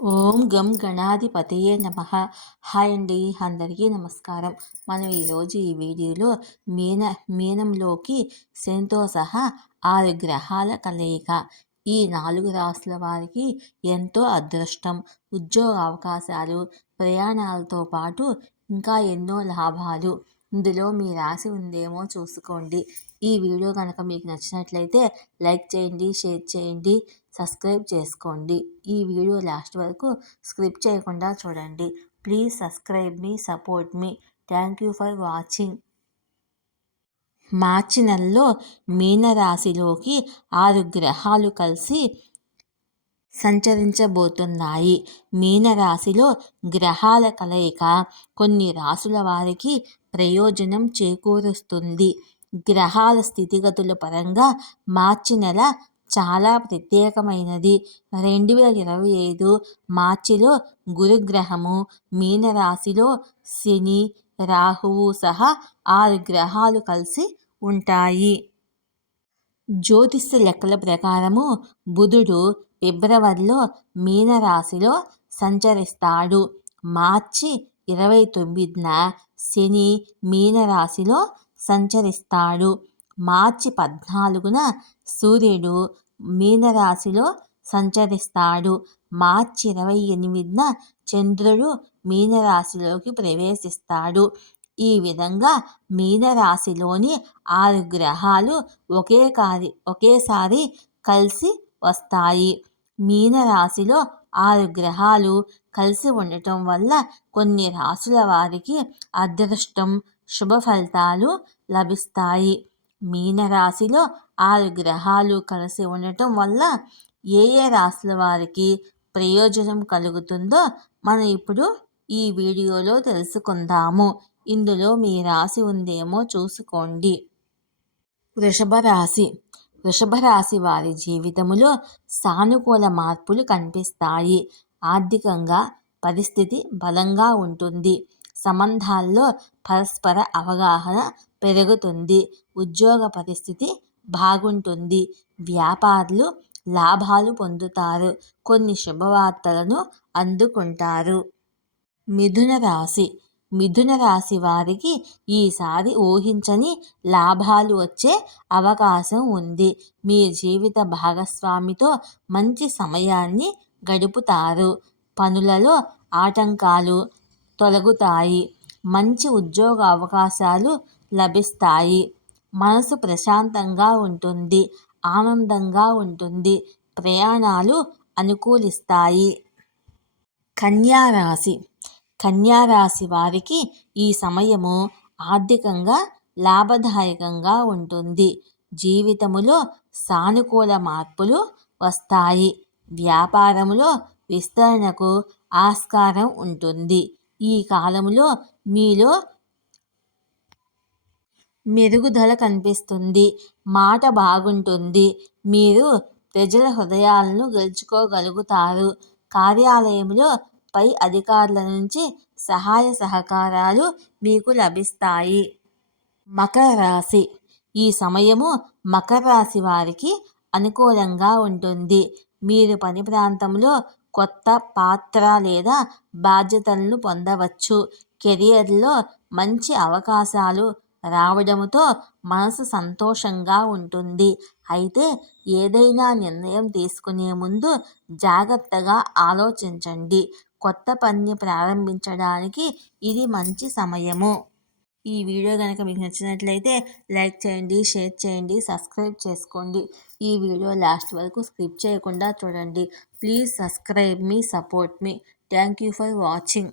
ఓం గం గణాధిపతయే నమ. హాయ్ అండి అందరికీ నమస్కారం. మనం ఈరోజు ఈ వీడియోలో మీన మీనంలోకి శనితో సహా ఆరు గ్రహాల కలయిక. ఈ నాలుగు రాసుల వారికి ఎంతో అదృష్టం. ఉద్యోగ అవకాశాలు ప్రయాణాలతో పాటు ఇంకా ఎన్నో లాభాలు. ఇందులో మీ రాసి ఉందేమో చూసుకోండి. ఈ వీడియో కనుక మీకు నచ్చినట్లయితే లైక్ చేయండి షేర్ చేయండి సబ్స్క్రైబ్ చేసుకోండి. ఈ వీడియో లాస్ట్ వరకు స్క్రిప్ట్ చేయకుండా చూడండి. ప్లీజ్ సబ్స్క్రైబ్ మీ support me. Thank you for watching. March నెలలో మీనరాశిలోకి ఆరు గ్రహాలు కలిసి సంచరించబోతున్నాయి. మీనరాశిలో గ్రహాల కలయిక కొన్ని రాసుల వారికి ప్రయోజనం చేకూరుస్తుంది. గ్రహాల స్థితిగతుల పరంగా మార్చి నెల చాలా ప్రత్యేకమైనది. రెండు వేల ఇరవై ఐదు మార్చిలో గురుగ్రహము మీనరాశిలో శని రాహువు సహా ఆరు గ్రహాలు కలిసి ఉంటాయి. జ్యోతిష్య లెక్కల ప్రకారము బుధుడు ఫిబ్రవరిలో మీనరాశిలో సంచరిస్తాడు. మార్చి ఇరవై తొమ్మిదిన శని మీనరాశిలో సంచరిస్తాడు. మార్చి పద్నాలుగున సూర్యుడు మీనరాశిలో సంచరిస్తాడు. మార్చి ఇరవై ఎనిమిదిన చంద్రుడు మీనరాశిలోకి ప్రవేశిస్తాడు. ఈ విధంగా మీనరాశిలోని ఆరు గ్రహాలు ఒకే కారి ఒకేసారి కలిసి వస్తాయి. మీనరాశిలో ఆరు గ్రహాలు కలిసి ఉండటం వల్ల కొన్ని రాశుల వారికి అదృష్టం శుభ ఫలితాలు లభిస్తాయి. మీనరాశిలో ఆరు గ్రహాలు కలిసి ఉండటం వల్ల ఏ ఏ రాశుల వారికి ప్రయోజనం కలుగుతుందో మనం ఇప్పుడు ఈ వీడియోలో తెలుసుకుందాము. ఇందులో మీ రాశి ఉందేమో చూసుకోండి. వృషభ రాశి. వృషభరాశి వారి జీవితంలో సానుకూల మార్పులు కనిపిస్తాయి. ఆర్థికంగా పరిస్థితి బలంగా ఉంటుంది. సంబంధాల్లో పరస్పర అవగాహన పెరుగుతుంది. ఉద్యోగ పరిస్థితి బాగుంటుంది. వ్యాపారులు లాభాలు పొందుతారు. కొన్ని శుభవార్తలను అందుకుంటారు. మిథున రాశి మిథున రాశి వారికి ఈసారి ఊహించని లాభాలు వచ్చే అవకాశం ఉంది. మీ జీవిత భాగస్వామితో మంచి సమయాన్ని గడుపుతారు. పనులలో ఆటంకాలు తొలగుతాయి. మంచి ఉద్యోగ అవకాశాలు లభిస్తాయి. మనసు ప్రశాంతంగా ఉంటుంది. ఆనందంగా ఉంటుంది. ప్రయాణాలు అనుకూలిస్తాయి. కన్యారాశి కన్యారాశి వారికి ఈ సమయము ఆర్థికంగా లాభదాయకంగా ఉంటుంది. జీవితములో సానుకూల మార్పులు వస్తాయి. వ్యాపారములో విస్తరణకు ఆస్కారం ఉంటుంది. ఈ కాలంలో మీలో మెరుగుదల కనిపిస్తుంది. మాట బాగుంటుంది. మీరు ప్రజల హృదయాలను గెలుచుకోగలుగుతారు. కార్యాలయంలో పై అధికారుల నుంచి సహాయ సహకారాలు మీకు లభిస్తాయి. మకర రాశి. ఈ సమయము మకర రాశి వారికి అనుకూలంగా ఉంటుంది. మీరు పని ప్రాంతంలో కొత్త పాత్ర లేదా బాధ్యతలను పొందవచ్చు. కెరియర్లో మంచి అవకాశాలు రావడంతో మనసు సంతోషంగా ఉంటుంది. అయితే ఏదైనా నిర్ణయం తీసుకునే ముందు జాగ్రత్తగా ఆలోచించండి. కొత్త పనిని ప్రారంభించడానికి ఇది మంచి సమయము. ఈ వీడియో కనుక మీకు నచ్చినట్లయితే లైక్ చేయండి షేర్ చేయండి సబ్స్క్రైబ్ చేసుకోండి. ఈ వీడియో లాస్ట్ వరకు స్కిప్ చేయకుండా చూడండి. ప్లీజ్ సబ్స్క్రైబ్ మీ support me. Thank you for watching.